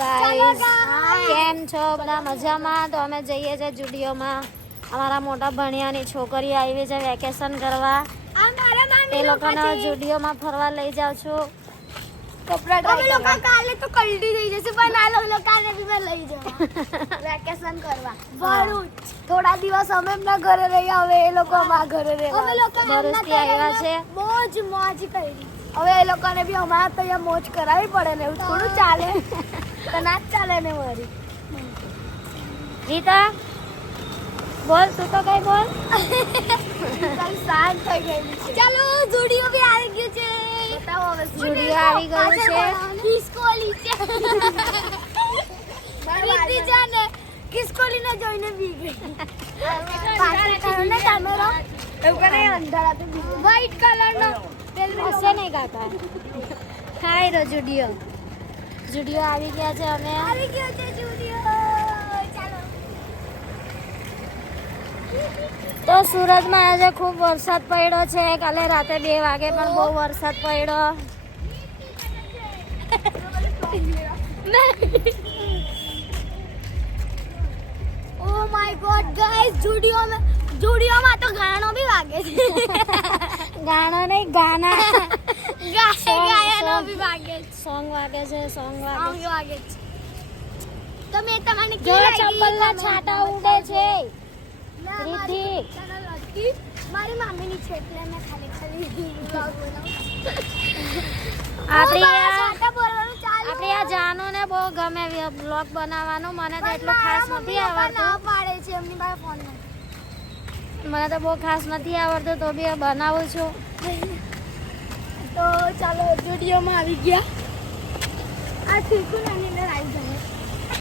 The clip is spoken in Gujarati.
ગાઈસ કેમ છો બધા મજામાં? તો અમે જઈએ છીએ જુડિયોમાં. અમારા મોટા ભણિયાની છોકરી આવી છે વેકેશન કરવા. એ લોકોને જુડિયોમાં ફરવા લઈ જાઉં છું. અમે લોકો કાલે તો કલટી થઈ જશે પણ આ લોકો કાલે બી લઈ જવા વેકેશન કરવા ભરૂચ. થોડા દિવસ અમે એમના ઘરે રહ્યા, હવે એ લોકો અમારા ઘરે રહ્યા. અમે લોકો ભરૂચથી આવ્યા છે. મોજ કરી. હવે એ લોકોને બી અમારા તો અહીંયા મોજ કરાવી પડે ને, એવું થોડું ચાલે તો ના જ ચાલે ને. મારી રીતા બોલ, તું તો કઈ બોલ. શાંત થઈ ગઈ છે. ચાલો જુડિયો બી આવી ગયું છે. બતાવો હવે જુડિયો આવી ગયું છે. કિસકોલી છે. રીતિ જાને કિસકોલી ને જોઈને બી ગઈ. પાછળ કાઢો કેમેરો. એવું કરે અંધારા તો વ્હાઈટ કલર નો હશે નહીં કાકા. હાય રો જુડિયો. જુડિયો આવી ગયા છે. અમે આવી ગયો છે જુડિયો. ચાલો. તો સુરતમાં આજે ખૂબ વરસાદ પડ્યો છે. કાલે રાતે 2 વાગે પણ બહુ વરસાદ પડ્યો. ઓ માય ગોડ ગાઈસ, જુડિયોમાં તો ગાણો બી વાગે છે. ગાણો નહીં, ગાના. ગાયનો બી વાગે છે. સોંગ વાગે છે. સોંગ વાગે છે. તો મેં તમને જો ચંપલના છાંટા ઉડે છે. રીતિ મારી મામીની છે એટલે મેં ખાલી બ્લોગ આપણી બનાવું. આ જાનો ને બહુ ગમે બ્લોગ બનાવવાનું. મને તો એટલું ખાસ નથી આવડતું. પાડે છે એમની પાસે ફોન. મને તો બહુ ખાસ નથી આવડતું, તો બી બનાવું છું. તો ચાલો જુડિયોમાં આવી ગયા. આ શીખું નાની અંદર આવી